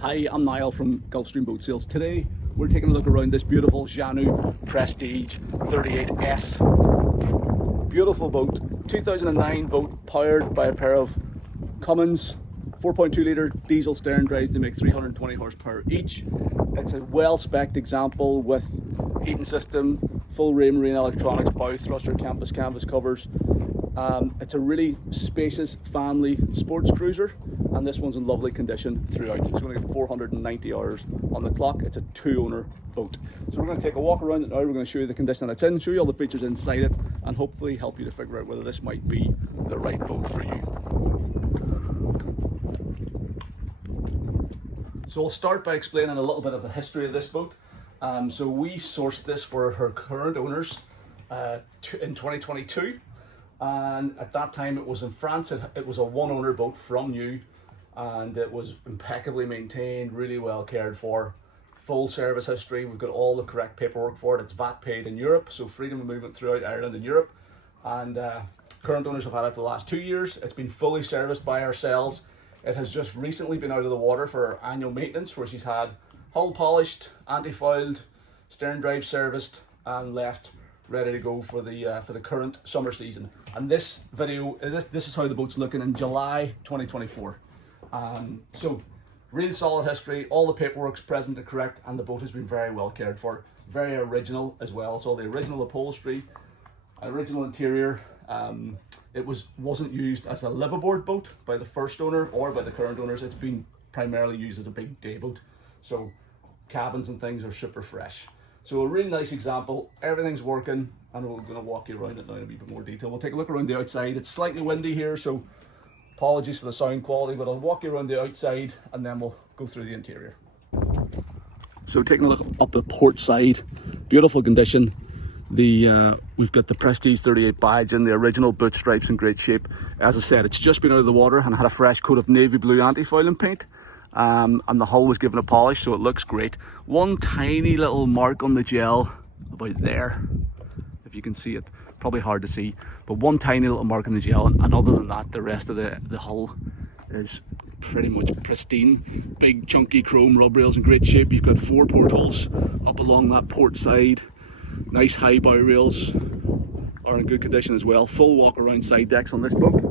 Hi, I'm Niall from Gulfstream Boat Sales. Today we're taking a look around this beautiful Jeanneau Prestige 38S. Beautiful boat, 2009 boat, powered by a pair of Cummins 4.2 litre diesel Sterndrives. They make 320 horsepower each. It's a well-spec'd example with heating system, full Raymarine Electronics, bow thruster, canvas covers. It's a really spacious family sports cruiser, and this one's in lovely condition throughout. It's going to get 490 hours on the clock. It's a two-owner boat. So we're going to take a walk around it now. We're going to show you the condition that it's in, show you all the features inside it, and hopefully help you to figure out whether this might be the right boat for you. So I'll start by explaining a little bit of the history of this boat. So we sourced this for her current owners in 2022. And at that time it was in France. It was a one-owner boat from new, and it was impeccably maintained, really well cared for, full service history. We've got all the correct paperwork for it. It's VAT paid in Europe, so freedom of movement throughout Ireland and Europe. And current owners have had it for the last 2 years. It's been fully serviced by ourselves. It has just recently been out of the water for annual maintenance, where she's had hull polished, anti-fouled, Sterndrives serviced, and left ready to go for the current summer season. And this video, this is how the boat's looking in July 2024. So really solid history, all the paperwork's present and correct, and the boat has been very well cared for. Very original as well. It's all the original upholstery, original interior. It wasn't used as a liveaboard boat by the first owner or by the current owners. It's been primarily used as a big day boat. So cabins and things are super fresh. So a really nice example. Everything's working, and we're going to walk you around it now in a wee bit more detail. We'll take a look around the outside. It's slightly windy here, so apologies for the sound quality, but I'll walk you around the outside and then we'll go through the interior. So taking a look up the port side, beautiful condition. We've got the Prestige 38 badge in the original boot stripes in great shape. As I said, it's just been out of the water and had a fresh coat of navy blue anti-fouling paint. And the hull was given a polish, so it looks great. One tiny little mark on the gel about there, if you can see it, probably hard to see, but one tiny little mark on the gel, and other than that, the rest of the hull is pretty much pristine. Big chunky chrome rub rails in great shape. You've got 4 portholes up along that port side. Nice high bow rails are in good condition as well. Full walk around side decks on this boat.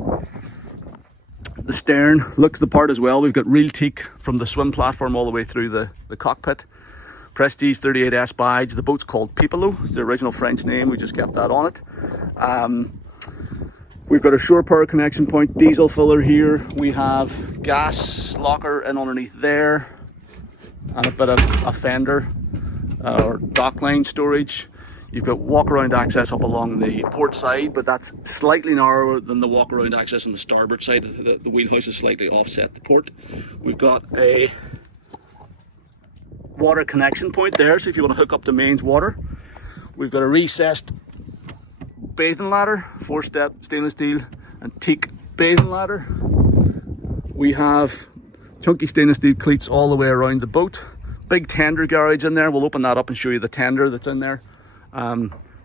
The stern looks the part as well. We've got real teak from the swim platform all the way through the cockpit. Prestige 38S badge. The boat's called Autopilot. It's the original French name. We just kept that on it. We've got a shore power connection point, diesel filler here. We have gas locker in underneath there, and a bit of a fender or dock line storage. You've got walk around access up along the port side, but that's slightly narrower than the walk around access on the starboard side. The wheelhouse is slightly offset the port. We've got a water connection point there, so if you want to hook up to mains water. We've got a recessed bathing ladder, 4-step stainless steel and teak bathing ladder. We have chunky stainless steel cleats all the way around the boat. Big tender garage in there. We'll open that up and show you the tender that's in there.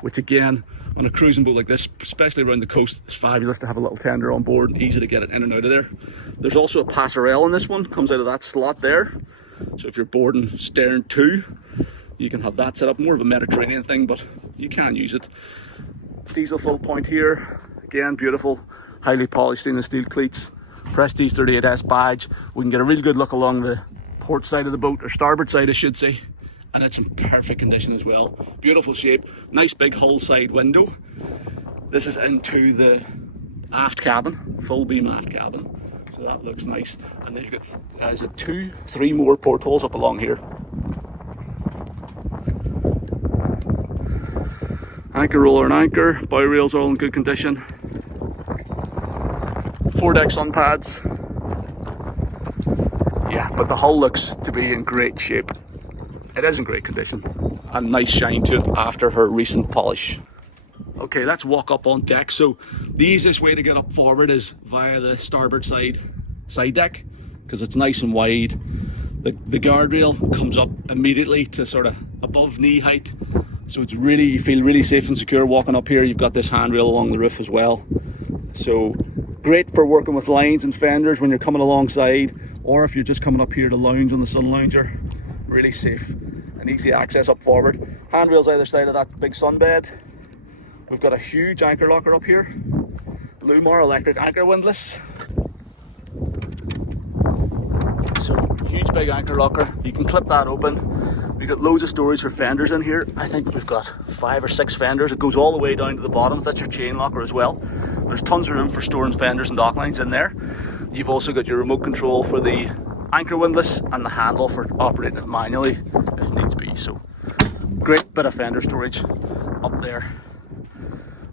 Which again, on a cruising boat like this, especially around the coast, it's fabulous to have a little tender on board and easy to get it in and out of there. There's also a passerelle in this one, comes out of that slot there. So if you're boarding stern 2, you can have that set up. More of a Mediterranean thing, but you can use it. Diesel full point here, again beautiful, highly polished stainless steel cleats. Prestige 38S badge. We can get a really good look along the port side of the boat, or starboard side I should say. And it's in perfect condition as well. Beautiful shape, nice big hull side window. This is into the aft cabin, full beam aft cabin. So that looks nice. And then you've got 3 more portholes up along here. Anchor roller and anchor, bow rails are all in good condition. 4-deck sun pads. Yeah, but the hull looks to be in great shape. It is in great condition, and nice shine to it after her recent polish. Okay, let's walk up on deck. So the easiest way to get up forward is via the starboard side deck, because it's nice and wide. The guardrail comes up immediately to sort of above knee height, so it's really, you feel really safe and secure walking up here. You've got this handrail along the roof as well, so great for working with lines and fenders when you're coming alongside. or if you're just coming up here to lounge on the sun lounger, really safe and easy access up forward. Handrails either side of that big sunbed. We've got a huge anchor locker up here, Lumar electric anchor windlass. So huge big anchor locker, you can clip that open. We've got loads of storage for fenders in here. I think we've got 5 or 6 fenders. It goes all the way down to the bottom. That's your chain locker as well. There's tons of room for storing fenders and dock lines in there. You've also got your remote control for the anchor windlass and the handle for operating it manually if needs be. So great bit of fender storage up there.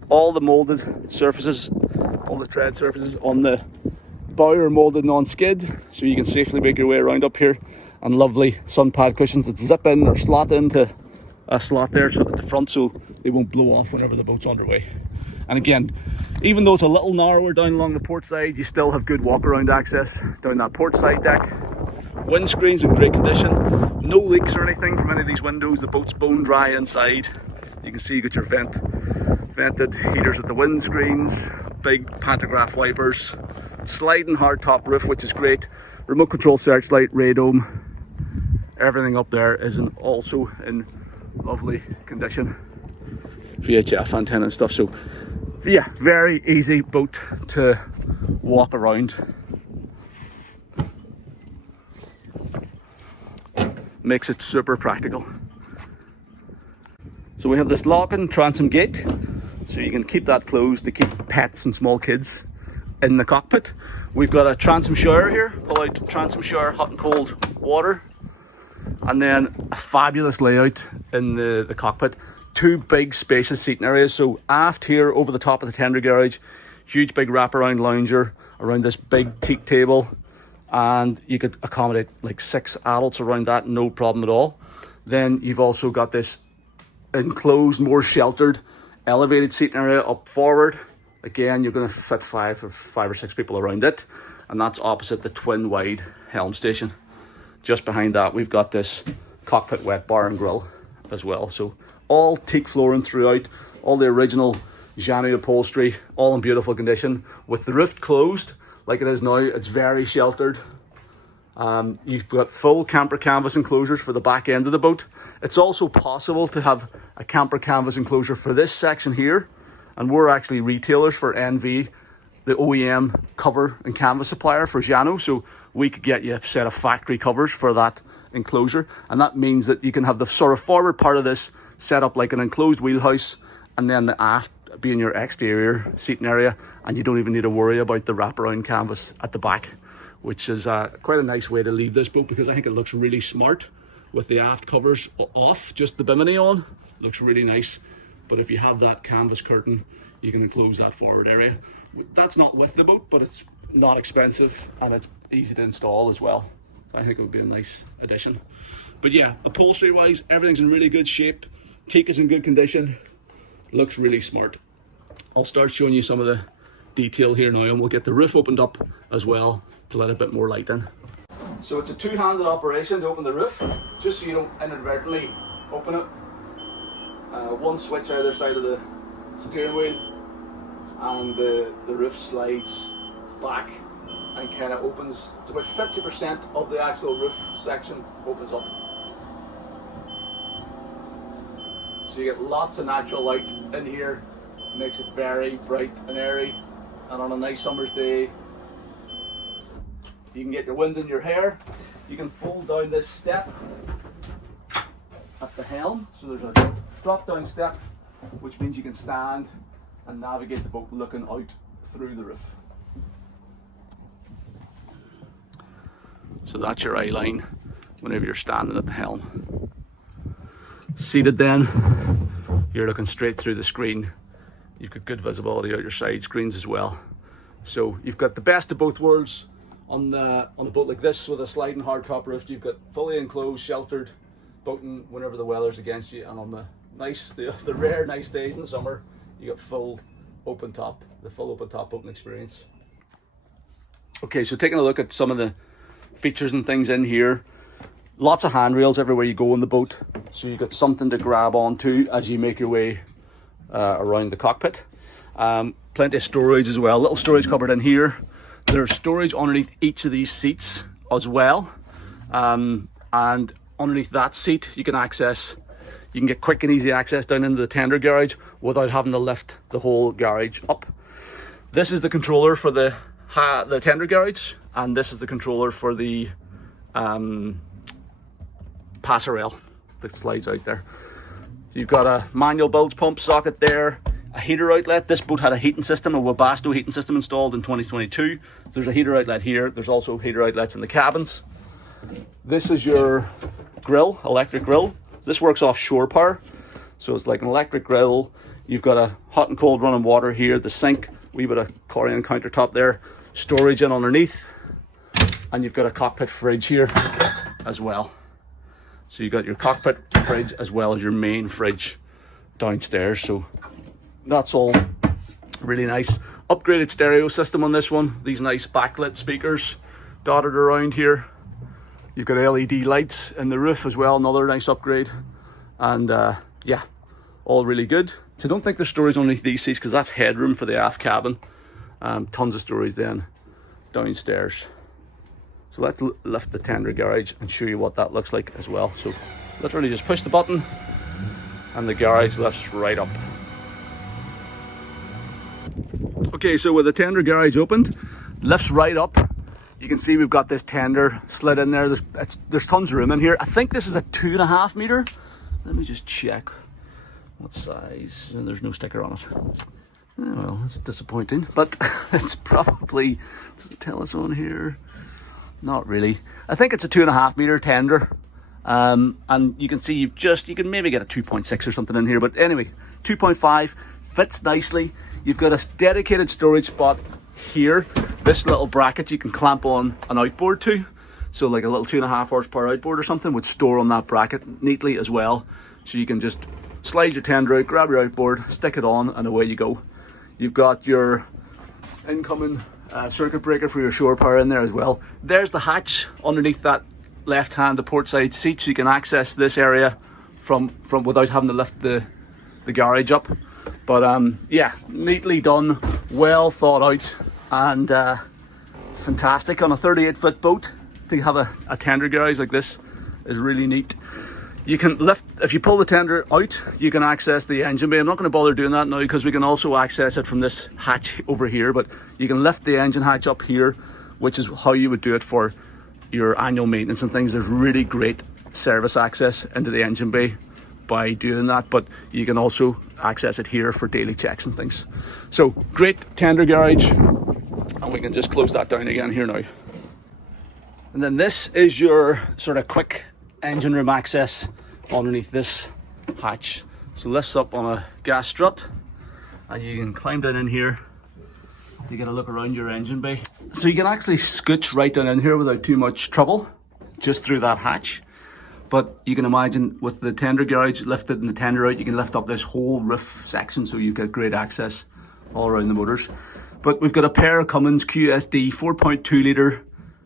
All the molded surfaces, all the tread surfaces on the bow are molded non-skid, so you can safely make your way around up here. And lovely sun pad cushions that zip in or slot into a slot there so at the front, so they won't blow off whenever the boat's underway. And again, even though it's a little narrower down along the port side, you still have good walk around access down that port side deck. Windscreens in great condition, no leaks or anything from any of these windows. The boat's bone dry inside. You can see you got your vented heaters at the windscreens, big pantograph wipers, sliding hard top roof, which is great, remote control searchlight, radome. Everything up there is also in lovely condition. VHF antenna and stuff. So yeah, very easy boat to walk around. Makes it super practical. So we have this lock-in transom gate, so you can keep that closed to keep pets and small kids in the cockpit. We've got a transom shower here, pull out transom shower, hot and cold water. And then a fabulous layout in the cockpit. 2 big spacious seating areas. So aft here over the top of the tender garage, huge big wraparound lounger around this big teak table, and you could accommodate like 6 adults around that, no problem at all. Then you've also got this enclosed, more sheltered, elevated seating area up forward. Again, you're going to fit 5 or 6 people around it, and that's opposite the twin wide helm station. Just behind that, we've got this cockpit wet bar and grill as well. So all teak flooring throughout, all the original Jeanneau upholstery, all in beautiful condition. With the roof closed, like it is now, it's very sheltered. You've got full camper canvas enclosures for the back end of the boat. It's also possible to have a camper canvas enclosure for this section here. And we're actually retailers for NV, the OEM cover and canvas supplier for Jeanneau. So we could get you a set of factory covers for that enclosure, and that means that you can have the sort of forward part of this set up like an enclosed wheelhouse, and then the aft being your exterior seating area, and you don't even need to worry about the wraparound canvas at the back, which is quite a nice way to leave this boat, because I think it looks really smart with the aft covers off, just the bimini on. Looks really nice. But if you have that canvas curtain, you can enclose that forward area. That's not with the boat, but it's not expensive and it's easy to install as well. I think it would be a nice addition. But yeah, upholstery wise, everything's in really good shape. Teak is in good condition. Looks really smart. I'll start showing you some of the detail here now, and we'll get the roof opened up as well to let a bit more light in. So it's a two-handed operation to open the roof, just so you don't inadvertently open it. One switch either side of the steering wheel, and the roof slides back and kind of opens. It's about 50% of the actual roof section opens up. So you get lots of natural light in here, makes it very bright and airy, and on a nice summer's day you can get your wind in your hair. You can fold down this step at the helm, so there's a drop down step, which means you can stand and navigate the boat looking out through the roof. So that's your eye line whenever you're standing at the helm. Seated then, you're looking straight through the screen. You've got good visibility out your side screens as well. So you've got the best of both worlds on a boat like this with a sliding hardtop roof. You've got fully enclosed, sheltered boating whenever the weather's against you, and on the rare nice days in the summer, you got full open top boating experience. Okay, so taking a look at some of the features and things in here. Lots of handrails everywhere you go in the boat, so you've got something to grab onto as you make your way around the cockpit. Plenty of storage as well, little storage cupboard in here. There's storage underneath each of these seats as well. And underneath that seat you can get quick and easy access down into the tender garage without having to lift the whole garage up. This is the controller for the tender garage, and this is the controller for the passerelle that slides out there. You've got a manual bilge pump socket there, a heater outlet. This boat had a heating system, a Webasto heating system installed in 2022. There's a heater outlet here. There's also heater outlets in the cabins. This is your grill, electric grill. This works off shore power, so it's like an electric grill. You've got a hot and cold running water here, the sink, wee bit of Korean countertop there, storage in underneath, and you've got a cockpit fridge here as well. So you've got your cockpit fridge as well as your main fridge downstairs. So that's all really nice. Upgraded stereo system on this one. These nice backlit speakers dotted around here. You've got LED lights in the roof as well, another nice upgrade. And yeah, all really good. So don't think there's storage underneath these seats because that's headroom for the aft cabin. Tons of storage then downstairs. So let's lift the tender garage and show you what that looks like as well. So literally just push the button and the garage lifts right up. Okay, so with the tender garage opened, lifts right up. You can see we've got this tender slid in there. There's tons of room in here. I think this is a 2.5 meter. Let me just check what size. And there's no sticker on it. Oh, well, that's disappointing, but it's probably, does it tell us on here? Not really. I think it's a 2.5 meter tender. And you can see you can maybe get a 2.6 or something in here, but anyway, 2.5 fits nicely. You've got a dedicated storage spot here. This little bracket you can clamp on an outboard to, so like a little 2.5 horsepower outboard or something would store on that bracket neatly as well. So you can just slide your tender out, grab your outboard, stick it on, and away you go. You've got your incoming circuit breaker for your shore power in there as well. There's the hatch underneath that left hand, the port side seat, so you can access this area from without having to lift the garage up. But yeah, neatly done, well thought out, and fantastic on a 38-foot boat. To have a tender garage like this is really neat. You can lift, if you pull the tender out, you can access the engine bay. I'm not going to bother doing that now because we can also access it from this hatch over here, but you can lift the engine hatch up here, which is how you would do it for your annual maintenance and things. There's really great service access into the engine bay by doing that, but you can also access it here for daily checks and things. So great tender garage, and we can just close that down again here now. And then this is your sort of quick engine room access underneath this hatch. So lifts up on a gas strut, and you can climb down in here to get a look around your engine bay. So you can actually scooch right down in here without too much trouble, just through that hatch. But you can imagine with the tender garage lifted and the tender out, you can lift up this whole roof section, so you've got great access all around the motors. But we've got a pair of Cummins QSD 4.2 litre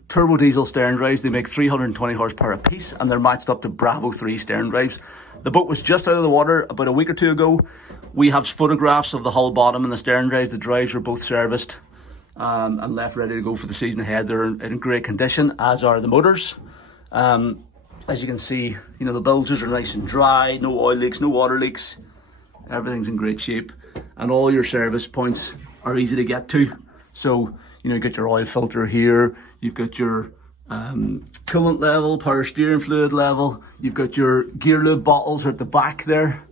turbo diesel Sterndrives. They make 320 horsepower a piece, and they're matched up to Bravo 3 Sterndrives. The boat was just out of the water about a week or two ago. We have photographs of the hull bottom and the Sterndrives. The drives were both serviced and left ready to go for the season ahead. They're in great condition, as are the motors. As you can see, you know, the bilges are nice and dry, no oil leaks, no water leaks. Everything's in great shape, and all your service points are easy to get to. So, you know, you got your oil filter here, you've got your coolant level, power steering fluid level, you've got your gear lube bottles are at the back there,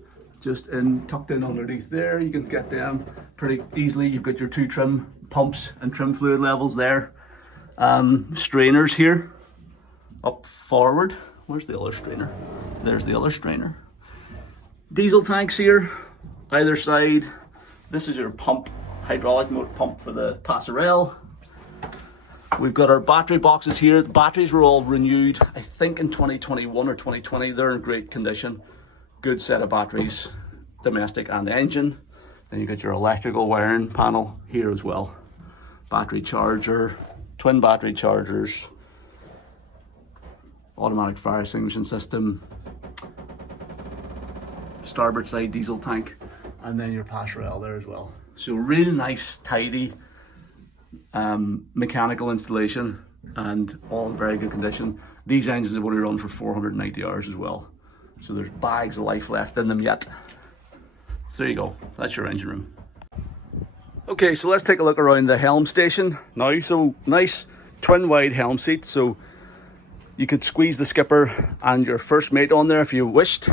just tucked in underneath there. You can get them pretty easily. You've got your 2 trim pumps and trim fluid levels there. Strainers here, up forward. Where's the other strainer? There's the other strainer. Diesel tanks here, either side. This is your pump, hydraulic pump for the passerelle. We've got our battery boxes here. The batteries were all renewed, I think in 2021 or 2020. They're in great condition. Good set of batteries, domestic and engine. Then you got your electrical wiring panel here as well. Battery charger, twin battery chargers, automatic fire extinguishing system, starboard side diesel tank, and then your passerelle there as well. So real nice, tidy mechanical installation. and all in very good condition. These engines have only run for 490 hours as well, so there's bags of life left in them yet. So there you go, that's your engine room. Okay, so let's take a look around the helm station now. So nice twin wide helm seat, so you could squeeze the skipper and your first mate on there if you wished.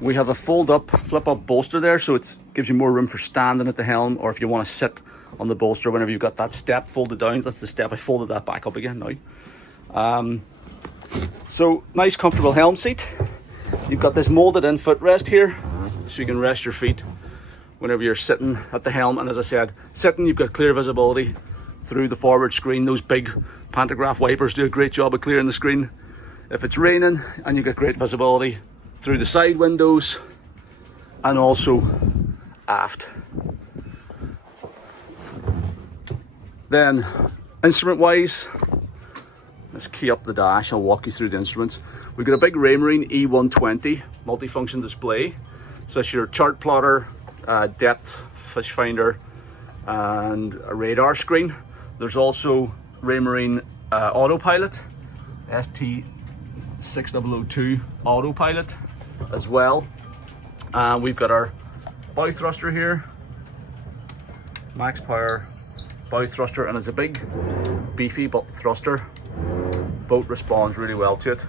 We have a fold up, flip up bolster there, so it gives you more room for standing at the helm, or if you want to sit on the bolster whenever you've got that step folded down. That's the step. I folded that back up again now. So nice comfortable helm seat. You've got this molded in footrest here, so you can rest your feet whenever you're sitting at the helm. And as I said, sitting, you've got clear visibility through the forward screen. Those big pantograph wipers do a great job of clearing the screen. If it's raining, and you've got great visibility through the side windows and also aft. Then instrument wise, let's key up the dash. I'll walk you through the instruments. We've got a big Raymarine E120 multifunction display. So that's your chart plotter, depth, fish finder, and a radar screen. There's also Raymarine Autopilot, ST6002 Autopilot as well. We've got our bow thruster here, max power bow thruster, and it's a big beefy thruster. Boat responds really well to it.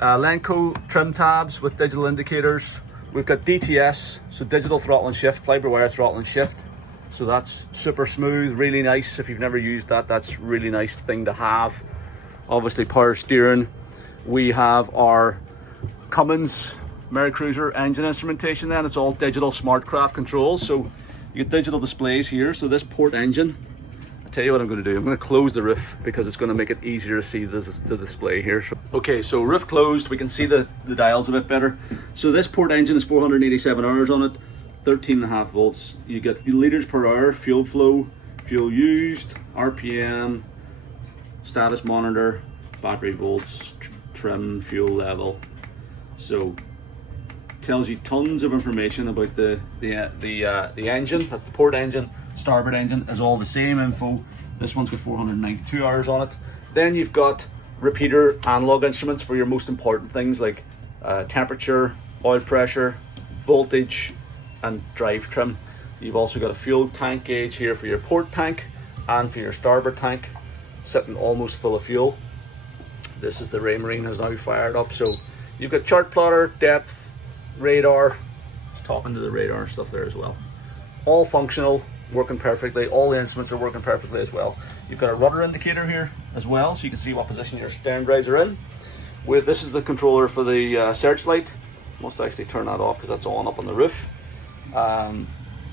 Lenco trim tabs with digital indicators. We've got DTS, so digital throttle and shift, fiber wire throttle and shift. So that's super smooth, really nice. If you've never used that, that's a really nice thing to have. Obviously power steering. We have our Cummins Mercruiser engine instrumentation then. It's all digital SmartCraft controls. So you get digital displays here. So this port engine, I'll tell you what I'm going to do. I'm going to close the roof because it's going to make it easier to see the display here. Okay, so roof closed, we can see the dials a bit better. So this port engine is 487 hours on it, 13.5 volts. You get liters per hour, fuel flow, fuel used, RPM, status monitor, battery volts, trim, fuel level. So tells you tons of information about the engine. That's the port engine. Starboard engine is all the same info. This one's got 492 hours on it. Then you've got repeater analog instruments for your most important things like temperature, oil pressure, voltage, and drive trim. You've also got a fuel tank gauge here for your port tank and for your starboard tank, sitting almost full of fuel. This is the Raymarine has now fired up. So you've got chart plotter, depth, radar. It's talking to the radar stuff there as well. All functional, working perfectly. All the instruments are working perfectly as well. You've got a rudder indicator here as well, so you can see what position your sterndrives are in. This is the controller for the searchlight. Must actually turn that off because that's on up on the roof.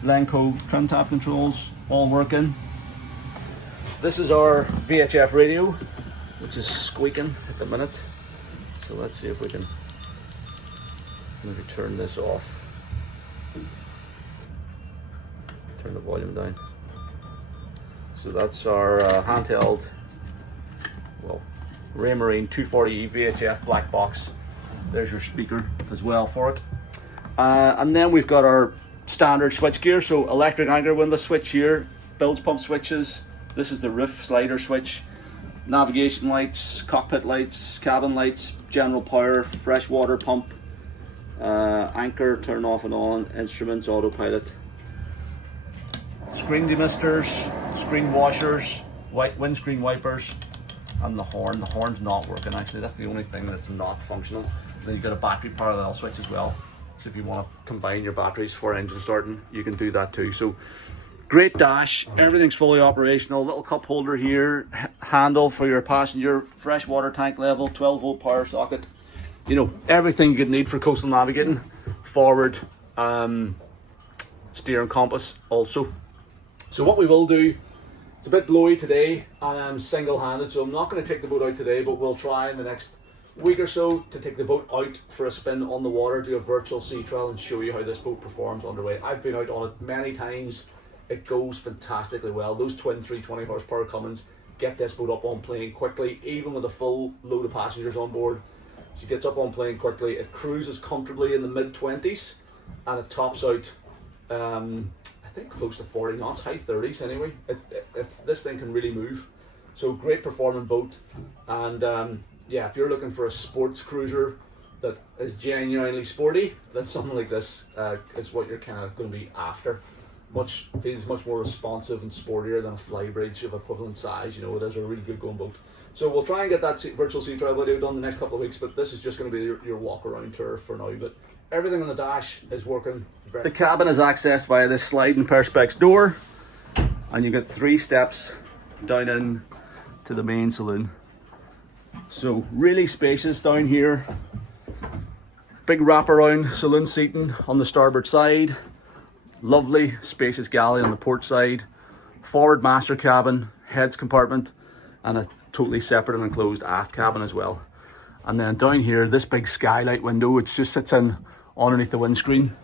Lenco trim tab controls, all working. This is our VHF radio, which is squeaking at the minute. So let's see if we can maybe turn this off. Turn the volume down. So that's our handheld, well, Raymarine 240E VHF black box. There's your speaker as well for it. And then we've got our standard switch gear. So electric anchor windlass switch here, bilge pump switches. This is the roof slider switch. Navigation lights, cockpit lights, cabin lights, general power, fresh water pump, anchor, turn off and on, instruments, autopilot. Screen demisters, screen washers, windscreen wipers, and the horn. The horn's not working actually. That's the only thing that's not functional. Then you've got a battery parallel switch as well. So if you want to combine your batteries for engine starting, you can do that too. So great dash, everything's fully operational. Little cup holder here, handle for your passenger, fresh water tank level, 12 volt power socket. You know, everything you could need for coastal navigating. Forward steering compass also. So what we will do, it's a bit blowy today and I'm single-handed, so I'm not going to take the boat out today, but we'll try in the next week or so to take the boat out for a spin on the water, do a virtual sea trial and show you how this boat performs underway. I've been out on it many times. It goes fantastically well. Those twin 320 horsepower Cummins get this boat up on plane quickly, even with a full load of passengers on board. She gets up on plane quickly. It cruises comfortably in the mid-20s and it tops out I think close to 40 knots, high 30s anyway. If this thing can really move. So great performing boat, and yeah, if you're looking for a sports cruiser that is genuinely sporty, then something like this is what you're kind of going to be after. Feels much more responsive and sportier than a Flybridge of equivalent size. You know, it is a really good going boat. So we'll try and get that virtual sea trial video done the next couple of weeks, but this is just going to be your walk around tour for now. But everything on the dash is working. The cabin is accessed via this sliding perspex door, and you get 3 steps down in to the main saloon. So really spacious down here. Big wraparound saloon seating on the starboard side. Lovely spacious galley on the port side. Forward master cabin, heads compartment, and a totally separate and enclosed aft cabin as well. And then down here, this big skylight window, which just sits in underneath the windscreen,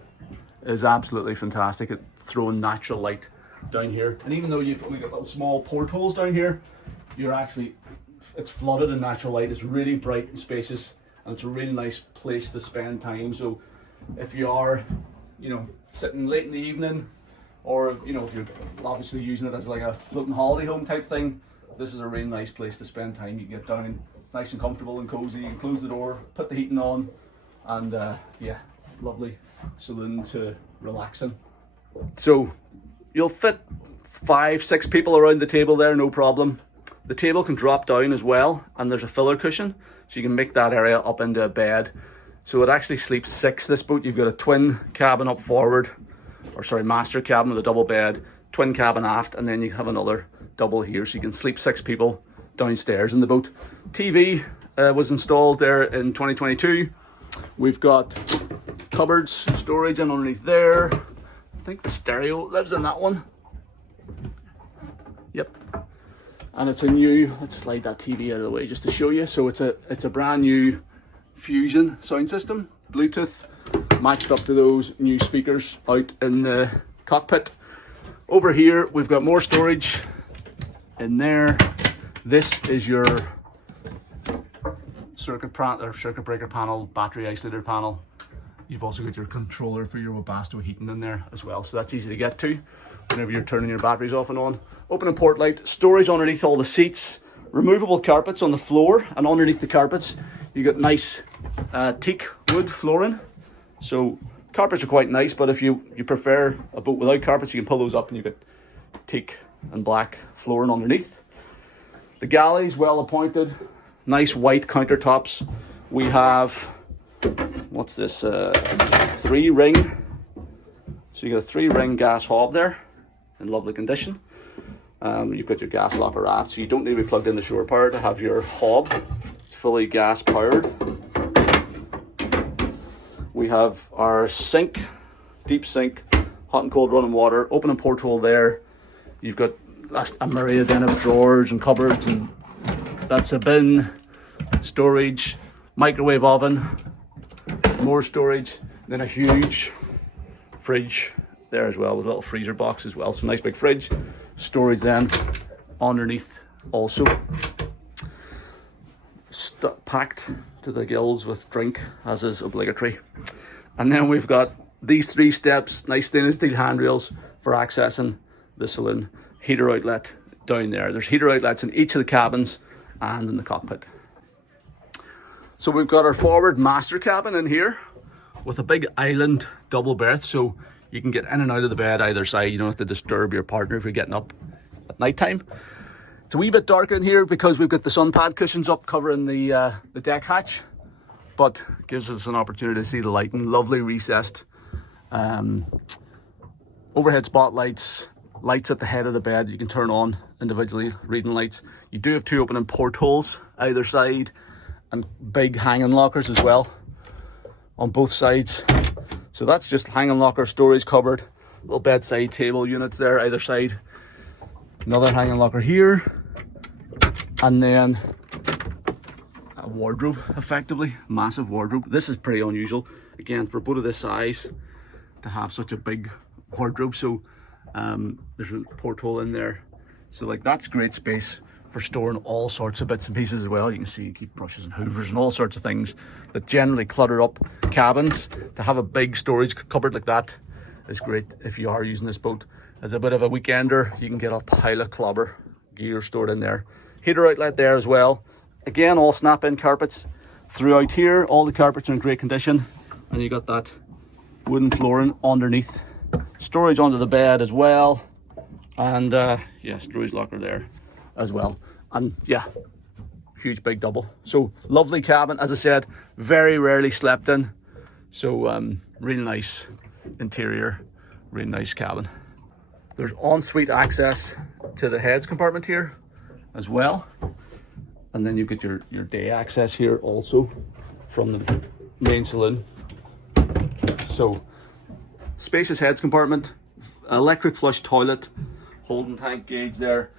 is absolutely fantastic at throwing natural light down here. And even though you've only got little small portholes down here, it's flooded in natural light. It's really bright and spacious, and it's a really nice place to spend time. So if you are, you know, sitting late in the evening, or you know, if you're obviously using it as like a floating holiday home type thing, this is a really nice place to spend time. You can get down nice and comfortable and cozy, you can close the door, put the heating on, and yeah, lovely saloon to relax in. So you'll fit 5-6 people around the table there, no problem. The table can drop down as well, and there's a filler cushion, so you can make that area up into a bed. So it actually sleeps 6, this boat. You've got a twin cabin up forward, or sorry, master cabin with a double bed, twin cabin aft, and then you have another double here, so you can sleep 6 people downstairs in the boat. TV was installed there in 2022. We've got cupboards, storage in underneath there. I think the stereo lives in that one. Yep. And it's a new, let's slide that TV out of the way just to show you. So it's a brand new Fusion sound system, Bluetooth, matched up to those new speakers out in the cockpit. Over here we've got more storage in there. This is your circuit breaker panel, battery isolator panel. You've also got your controller for your Webasto Heating in there as well, so that's easy to get to whenever you're turning your batteries off and on. Open and port light, storage underneath all the seats, removable carpets on the floor, and underneath the carpets you got nice teak wood flooring. So carpets are quite nice, but if you prefer a boat without carpets, you can pull those up and you get teak and black flooring underneath. The galley's well appointed, nice white countertops. We have, what's this, 3-ring. So you got a 3-ring gas hob there in lovely condition. You've got your gas locker aft, so you don't need to be plugged in the shore power to have your hob. It's fully gas powered. We have our sink, deep sink, hot and cold running water, open and porthole there. You've got a myriad then of drawers and cupboards, and that's a bin, storage, microwave oven, more storage, then a huge fridge there as well with a little freezer box as well. So nice big fridge, storage then underneath also. Packed to the gills with drink, as is obligatory. And then we've got these 3 steps, nice stainless steel handrails for accessing the saloon. Heater outlet down there. There's heater outlets in each of the cabins and in the cockpit. So we've got our forward master cabin in here with a big island double berth, so you can get in and out of the bed either side. You don't have to disturb your partner if you're getting up at night time. It's a wee bit dark in here because we've got the sun pad cushions up covering the deck hatch, but gives us an opportunity to see the lighting. Lovely recessed overhead spotlights, lights at the head of the bed you can turn on individually, reading lights. You do have 2 opening portholes either side, and big hanging lockers as well on both sides. So that's just hanging locker, storage cupboard, little bedside table units there either side, another hanging locker here, and then a wardrobe, effectively massive wardrobe. This is pretty unusual again for a boat of this size to have such a big wardrobe. So there's a porthole in there, so like that's great space for storing all sorts of bits and pieces as well. You can see you keep brushes and hoovers and all sorts of things that generally clutter up cabins. To have a big storage cupboard like that is great if you are using this boat as a bit of a weekender. You can get a pile of clobber gear stored in there heater outlet there as well. Again, all snap-in carpets throughout here. All the carpets are in great condition, and you got that wooden flooring underneath. Storage under the bed as well, and yeah, storage locker there as well. And yeah, huge big double. So lovely cabin, as I said, very rarely slept in. So really nice interior, really nice cabin. There's ensuite access to the heads compartment here as well. And then you get your day access here also from the main saloon. So spacious heads compartment, electric flush toilet, holding tank gauge there.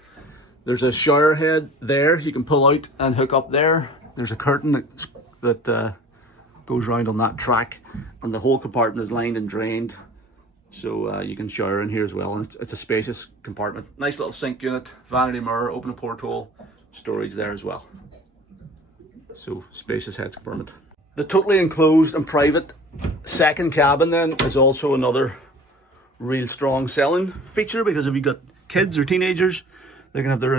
There's a shower head there you can pull out and hook up there. There's a curtain that goes around on that track, and the whole compartment is lined and drained, so you can shower in here as well. And it's a spacious compartment. Nice little sink unit, vanity mirror, open a porthole, storage there as well. So spacious heads compartment. The totally enclosed and private second cabin then is also another real strong selling feature, because if you've got kids or teenagers, they can have their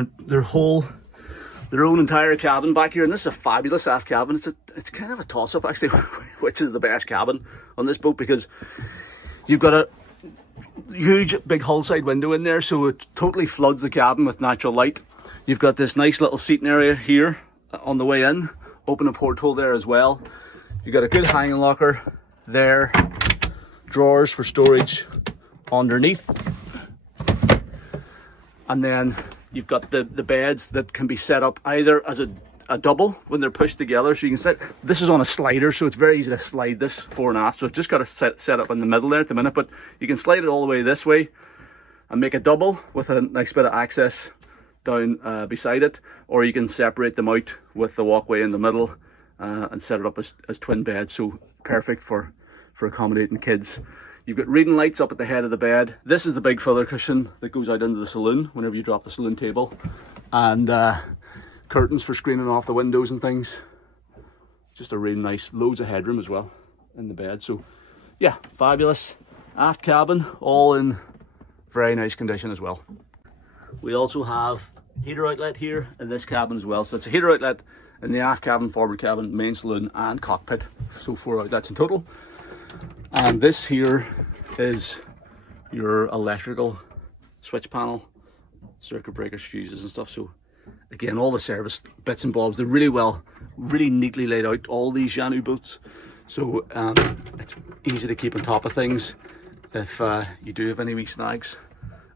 own entire cabin back here. And this is a fabulous aft cabin. It's kind of a toss-up actually which is the best cabin on this boat, because you've got a huge big hull side window in there, so it totally floods the cabin with natural light. You've got this nice little seating area here on the way in, open a porthole there as well. You've got a good hanging locker there, drawers for storage underneath, and then you've got the beds that can be set up either as a double when they're pushed together. So you can set, this is on a slider, so it's very easy to slide this fore and aft. So it's just got to set up in the middle there at the minute, but you can slide it all the way this way and make a double with a nice bit of access down beside it, or you can separate them out with the walkway in the middle and set it up as twin beds. So perfect for accommodating kids. You've got reading lights up at the head of the bed. This is the big filler cushion that goes out into the saloon whenever you drop the saloon table, and curtains for screening off the windows and things. Just a really nice, loads of headroom as well in the bed. So yeah, fabulous aft cabin, all in very nice condition as well. We also have heater outlet here in this cabin as well. So it's a heater outlet in the aft cabin, forward cabin, main saloon and cockpit. So 4 outlets in total. And this here is your electrical switch panel, circuit breakers, fuses and stuff. So again, all the service bits and bobs, they're really neatly laid out, all these Jeanneau boats. So it's easy to keep on top of things if you do have any wee snags,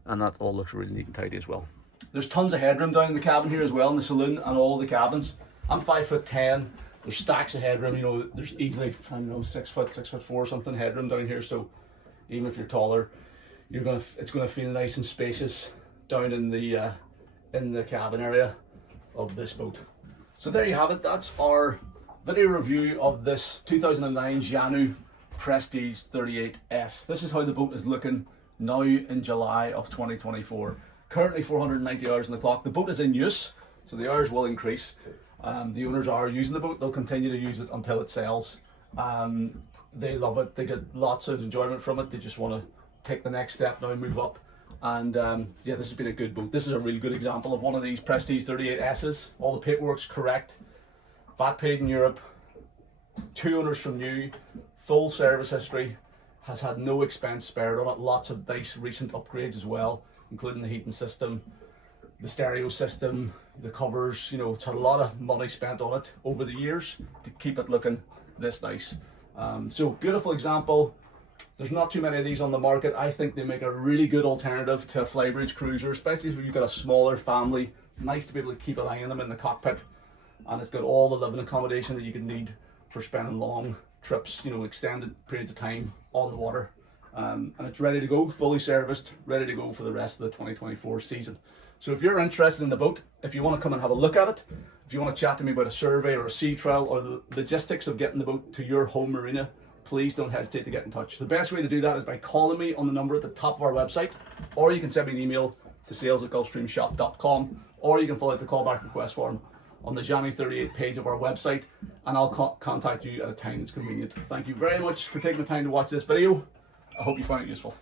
and that all looks really neat and tidy as well. There's tons of headroom down in the cabin here as well, in the saloon and all the cabins. I'm 5'10". There's stacks of headroom, you know, there's easily, I don't know, 6 foot, 6'4" something headroom down here. So even if you're taller, it's gonna feel nice and spacious down in the cabin area of this boat. So there you have it. That's our video review of this 2009 Jeanneau Prestige 38S. This is how the boat is looking now in July of 2024. Currently 490 hours on the clock. The boat is in use, so the hours will increase. The owners are using the boat. They'll continue to use it until it sells. They love it. They get lots of enjoyment from it. They just want to take the next step now and move up. And yeah, this has been a good boat. This is a really good example of one of these Prestige 38S's. All the paperwork's correct. VAT paid in Europe. 2 owners from new. Full service history. Has had no expense spared on it. Lots of nice recent upgrades as well, including the heating system, the stereo system, the covers. You know, it's had a lot of money spent on it over the years to keep it looking this nice. So beautiful example. There's not too many of these on the market. I think they make a really good alternative to a flybridge cruiser, especially if you've got a smaller family. It's nice to be able to keep an eye on them in the cockpit, and it's got all the living accommodation that you can need for spending long trips, you know, extended periods of time on the water. And it's ready to go, fully serviced, ready to go for the rest of the 2024 season. So if you're interested in the boat, if you want to come and have a look at it, if you want to chat to me about a survey or a sea trial or the logistics of getting the boat to your home marina, please don't hesitate to get in touch. The best way to do that is by calling me on the number at the top of our website, or you can send me an email to sales@gulfstreamshop.com, or you can fill out the callback request form on the Jeanneau 38 page of our website, and I'll contact you at a time that's convenient. Thank you very much for taking the time to watch this video. I hope you found it useful.